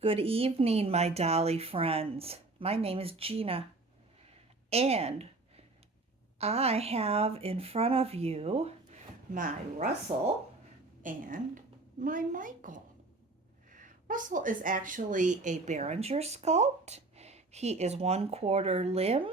Good evening, my dolly friends. My name is Gina, and I have in front of you my Russell and my Michael. Russell is actually a Berenguer sculpt. He is 1/4 limb,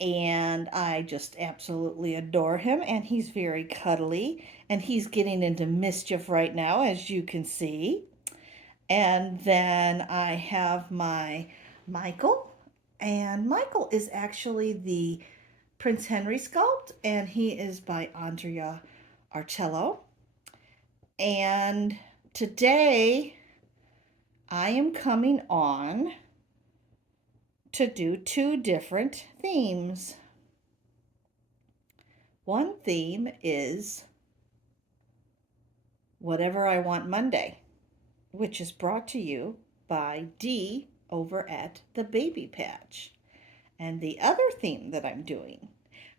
and I just absolutely adore him, and he's very cuddly, and he's getting into mischief right now, as you can see. And then I have my Michael, and Michael is actually the Prince Henry sculpt, and he is by Andrea Arcello. And today I am coming on to do two different themes. One theme is Whatever I Want Monday, which is brought to you by Dee over at the Baby Patch. And the other theme that I'm doing,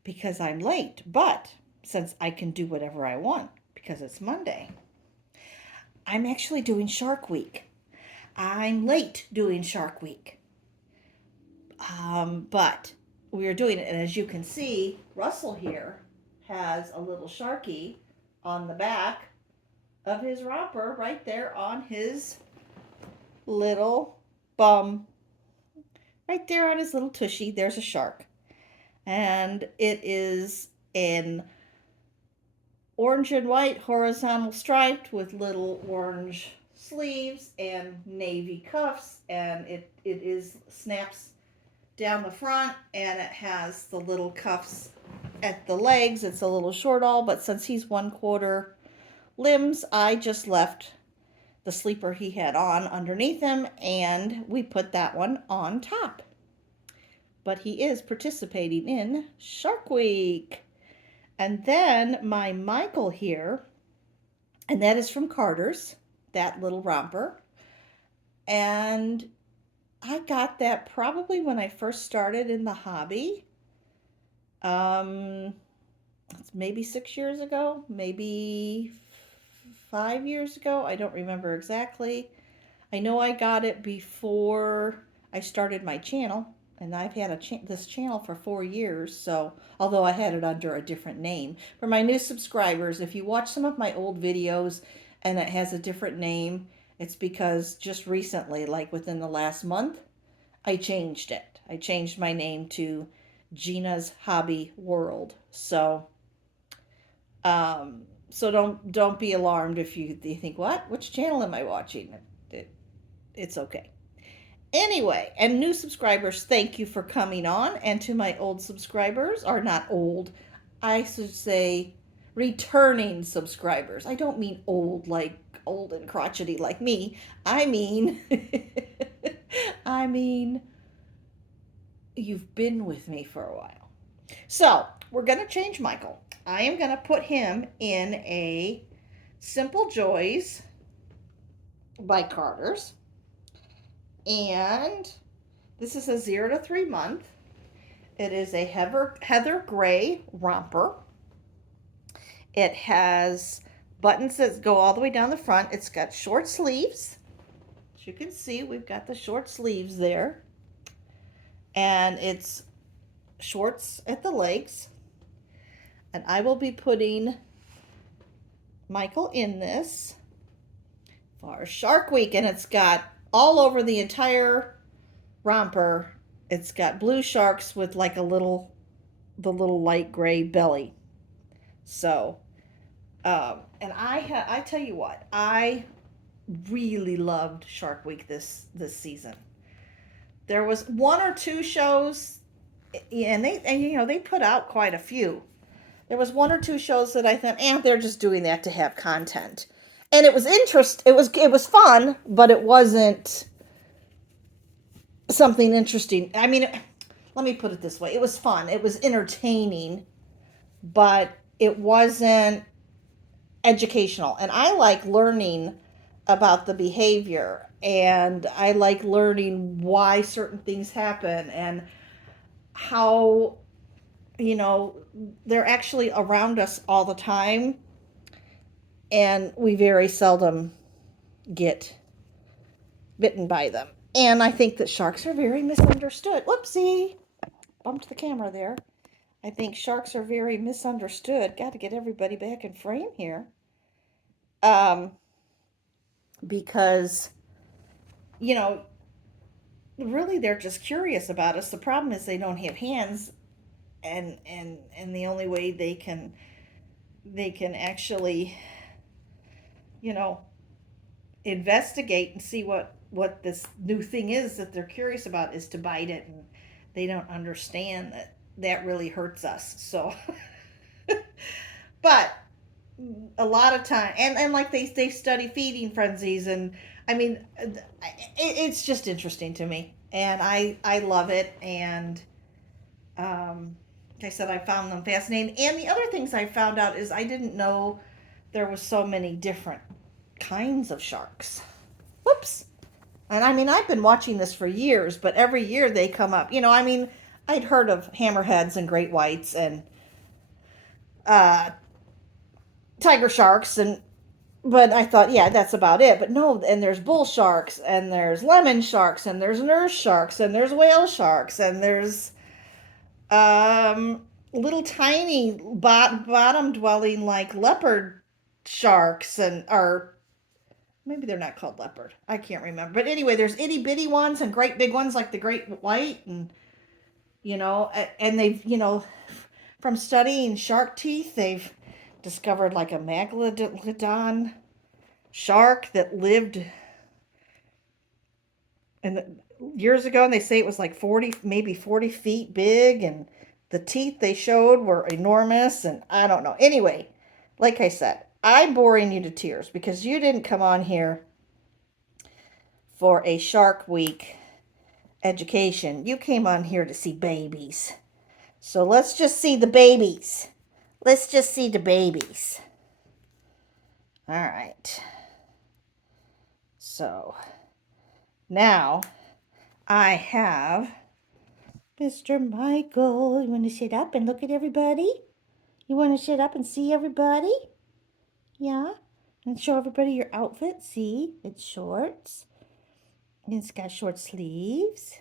because I'm late, but since I can do whatever I want because it's Monday, I'm actually doing Shark Week. I'm late doing Shark Week. But we are doing it, and as you can see, Russell here has a little Sharky on the back of his romper right there on his little bum. Right there on his little tushy, there's a shark. And it is an orange and white horizontal striped with little orange sleeves and navy cuffs, and it is snaps down the front, and it has the little cuffs at the legs. It's a little short all, but since he's 1/4 limbs, I just left the sleeper he had on underneath him, and we put that one on top. But he is participating in Shark Week. And then my Michael here, and that is from Carter's, that little romper. And I got that probably when I first started in the hobby. Um, maybe 6 years ago, maybe 5 years ago. I don't remember exactly. I know I got it before I started my channel, and I've had this channel for 4 years. So, although I had it under a different name, for my new subscribers, if you watch some of my old videos and it has a different name, it's because just recently, like within the last month, I changed it. I changed my name to Gina's Hobby World. So don't be alarmed if you think, what? Which channel am I watching? It's okay. Anyway, and new subscribers, thank you for coming on. And to my old subscribers, or not old, I should say returning subscribers. I don't mean old like old and crotchety like me. I mean, I mean, you've been with me for a while. So we're going to change Michael. I am going to put him in a Simple Joys by Carter's. And this is a 0 to 3 month. It is a heather gray romper. It has buttons that go all the way down the front. It's got short sleeves. As you can see, we've got the short sleeves there. And it's shorts at the legs. And I will be putting Michael in this for Shark Week. And it's got all over the entire romper, it's got blue sharks with like the little light gray belly. So, and I tell you what, I really loved Shark Week this season. There was one or two shows, and they put out quite a few. There was one or two shows that I thought, they're just doing that to have content, and it was It was fun, but it wasn't something interesting. I mean, let me put it this way: it was fun, it was entertaining, but it wasn't educational. And I like learning about the behavior, and I like learning why certain things happen and how, you know, they're actually around us all the time, and we very seldom get bitten by them. And I think that sharks are very misunderstood. Whoopsie! Bumped the camera there. I think sharks are very misunderstood. Got to get everybody back in frame here. Um, because, you know, really they're just curious about us. The problem is they don't have hands, and the only way they can actually, you know, investigate and see what this new thing is that they're curious about is to bite it, and they don't understand that that really hurts us. So but a lot of time, and like they study feeding frenzies, and I mean it's just interesting to me, and I love it. And like I said, I found them fascinating. And the other things I found out is I didn't know there was so many different kinds of sharks. Whoops. And I mean, I've been watching this for years, but every year they come up. I mean, I'd heard of hammerheads and great whites and uh, tiger sharks, and but I thought, yeah, that's about it. But no, and there's bull sharks, and there's lemon sharks, and there's nurse sharks, and there's whale sharks, and there's little tiny bottom dwelling like leopard sharks, and or maybe they're not called leopard. I can't remember. But anyway, there's itty bitty ones and great big ones like the great white, and they've, from studying shark teeth, they've discovered like a megalodon shark that lived years ago, and they say it was like 40, maybe 40 feet big, and the teeth they showed were enormous, and I don't know. Anyway, like I said, I'm boring you to tears because you didn't come on here for a Shark Week education. You came on here to see babies. So let's just see the babies. Let's just see the babies. All right. So now I have Mr. Michael. You want to sit up and look at everybody? You want to sit up and see everybody? Yeah? And show everybody your outfit. See, it's shorts. And it's got short sleeves.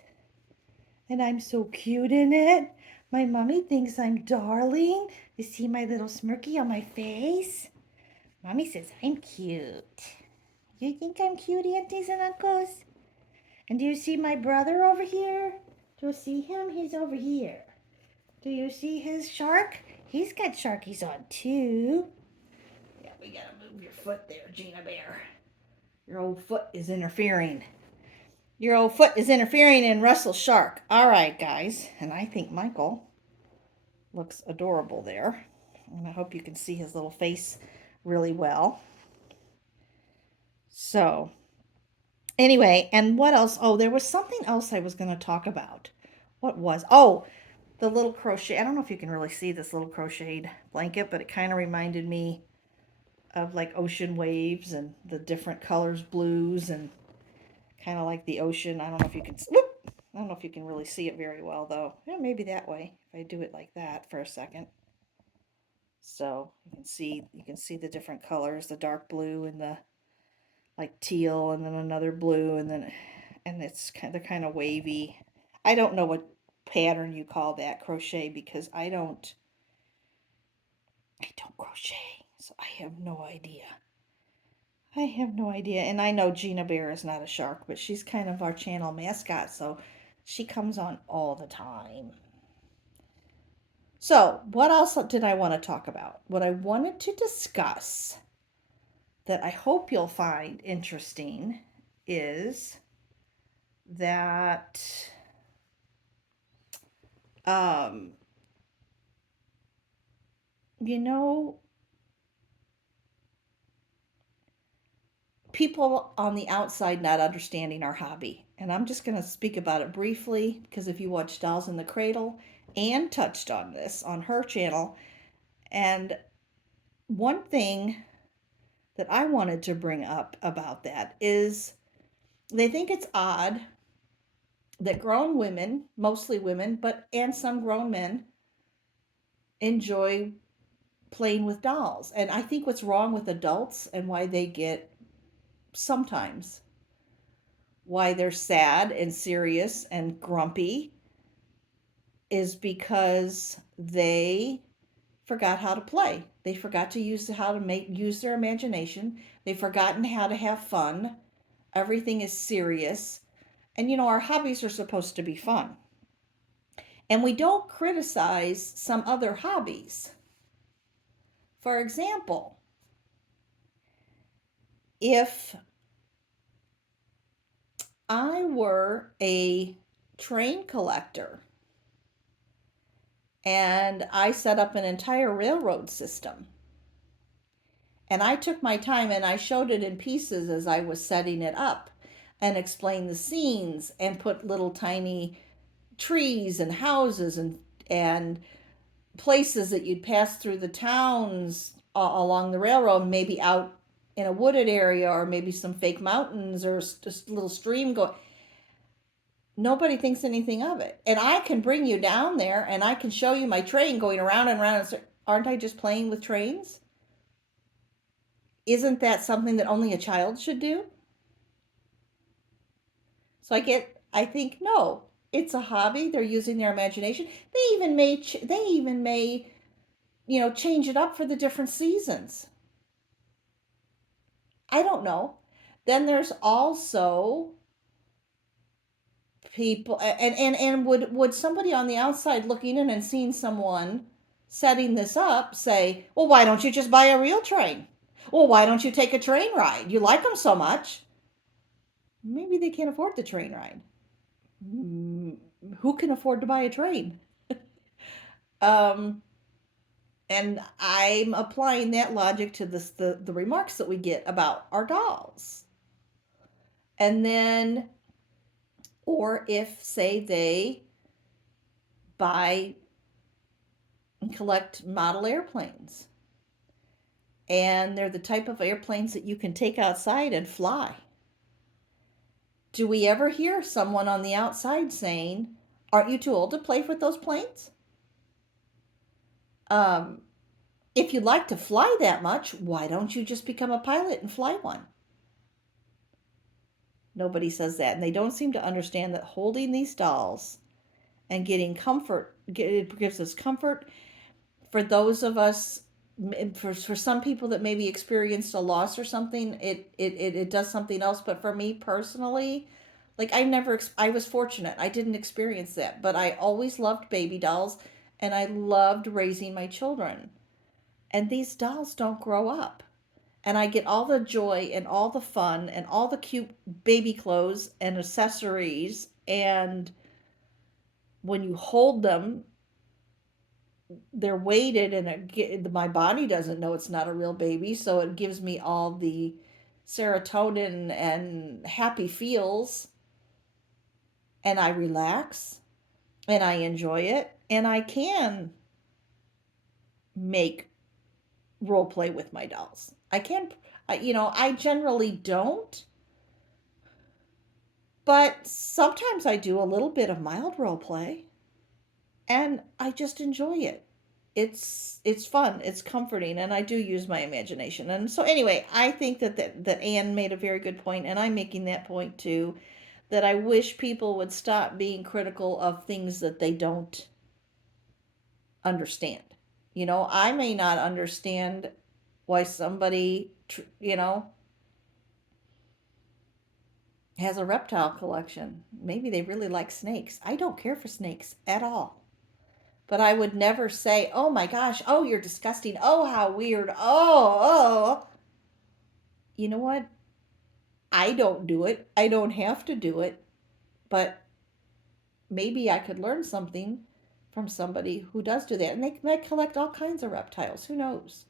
And I'm so cute in it. My mommy thinks I'm darling. You see my little smirky on my face? Mommy says I'm cute. You think I'm cute, aunties and uncles? And do you see my brother over here? Do you see him? He's over here. Do you see his shark? He's got sharkies on too. Yeah, we gotta move your foot there, Gina Bear. Your old foot is interfering. Your old foot is interfering in Russell's shark. All right, guys. And I think Michael looks adorable there. And I hope you can see his little face really well. So, anyway, and what else? Oh, there was something else I was going to talk about. What was? Oh, the little crochet. I don't know if you can really see this little crocheted blanket, but it kind of reminded me of like ocean waves and the different colors, blues, and kind of like the ocean. I don't know if you can. Whoop! I don't know if you can really see it very well though. Yeah, maybe that way. If I do it like that for a second. So you can see the different colors, the dark blue and the like teal, and then another blue, and it's kind of wavy. I don't know what pattern you call that crochet because I don't crochet, so I have no idea. I have no idea. And I know Gina Bear is not a shark, but she's kind of our channel mascot, so she comes on all the time. So, what else did I want to talk about? What I wanted to discuss that I hope you'll find interesting is that um, you know, people on the outside not understanding our hobby. And I'm just going to speak about it briefly because if you watch Dolls in the Cradle, Anne touched on this on her channel. And one thing that I wanted to bring up about that is they think it's odd that grown women, mostly women, but and some grown men enjoy playing with dolls. And I think what's wrong with adults and why they get sometimes why they're sad and serious and grumpy is because they forgot how to play. They forgot to use their imagination. They've forgotten how to have fun. Everything is serious. And our hobbies are supposed to be fun. And we don't criticize some other hobbies. For example, if I were a train collector and I set up an entire railroad system, and I took my time and I showed it in pieces as I was setting it up and explained the scenes and put little tiny trees and houses and places that you'd pass through the towns along the railroad, maybe out in a wooded area or maybe some fake mountains or just a little stream going. Nobody thinks anything of it. And I can bring you down there and I can show you my train going around and around. And aren't I just playing with trains? Isn't that something that only a child should do? So I think no, it's a hobby. They're using their imagination. They even may change it up for the different seasons. I don't know. Then there's also people, and would somebody on the outside looking in and seeing someone setting this up say, well, why don't you just buy a real train? Well, why don't you take a train ride? You like them so much. Maybe they can't afford the train ride. Who can afford to buy a train? Um, and I'm applying that logic to the remarks that we get about our dolls. And then, or if, say, they buy and collect model airplanes, and they're the type of airplanes that you can take outside and fly. Do we ever hear someone on the outside saying, aren't you too old to play with those planes? Um, if you like to fly that much, why don't you just become a pilot and fly one? Nobody says that. And they don't seem to understand that holding these dolls and getting comfort, it gives us comfort. For those of us, for some people that maybe experienced a loss or something, it does something else. But for me personally, like I was fortunate. I didn't experience that, but I always loved baby dolls and I loved raising my children. And these dolls don't grow up. And I get all the joy and all the fun and all the cute baby clothes and accessories. And when you hold them, they're weighted and my body doesn't know it's not a real baby. So it gives me all the serotonin and happy feels. And I relax and I enjoy it. And I can make role play with my dolls. I can, I generally don't, but sometimes I do a little bit of mild role play and I just enjoy it. It's fun, it's comforting, and I do use my imagination. And so anyway, I think that Anne made a very good point, and I'm making that point too, that I wish people would stop being critical of things that they don't understand. I may not understand why somebody, has a reptile collection. Maybe they really like snakes. I don't care for snakes at all. But I would never say, oh my gosh, oh, you're disgusting. Oh, how weird. Oh. You know what? I don't do it. I don't have to do it. But maybe I could learn something from somebody who does do that. And they might collect all kinds of reptiles. Who knows?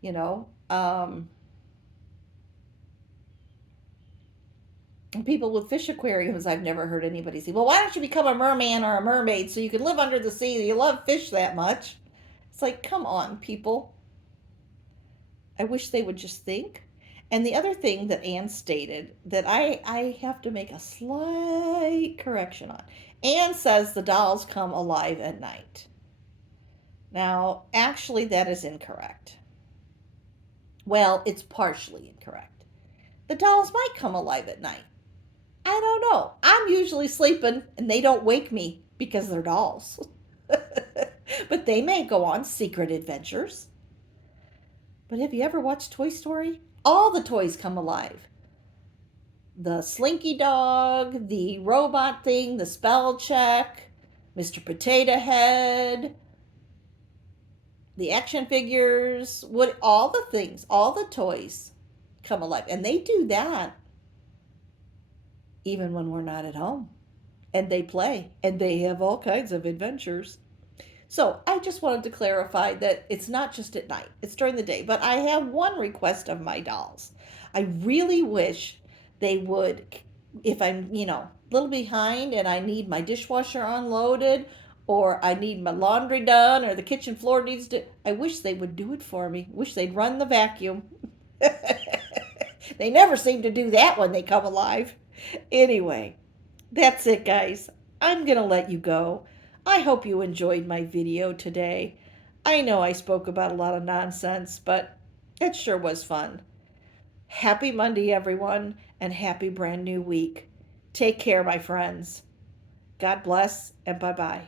You know? And people with fish aquariums, I've never heard anybody say, well, why don't you become a merman or a mermaid so you can live under the sea? You love fish that much. It's like, come on, people. I wish they would just think. And the other thing that Anne stated that I have to make a slight correction on. Anne says the dolls come alive at night. Now, actually, that is incorrect. Well, it's partially incorrect. the dolls might come alive at night. I don't know. I'm usually sleeping and they don't wake me because they're dolls. But they may go on secret adventures. But have you ever watched Toy Story? All the toys come alive. The Slinky Dog, the robot thing, the spell check, Mr. Potato Head, the action figures, what all the things, all the toys come alive. And they do that even when we're not at home. And they play and they have all kinds of adventures. So I just wanted to clarify that it's not just at night, it's during the day. But I have one request of my dolls. I really wish they would, if I'm, a little behind and I need my dishwasher unloaded or I need my laundry done or the kitchen floor needs to, I wish they would do it for me. Wish they'd run the vacuum. They never seem to do that when they come alive. Anyway, that's it, guys. I'm going to let you go. I hope you enjoyed my video today. I know I spoke about a lot of nonsense, but it sure was fun. Happy Monday, everyone, and happy brand new week. Take care, my friends. God bless, and bye-bye.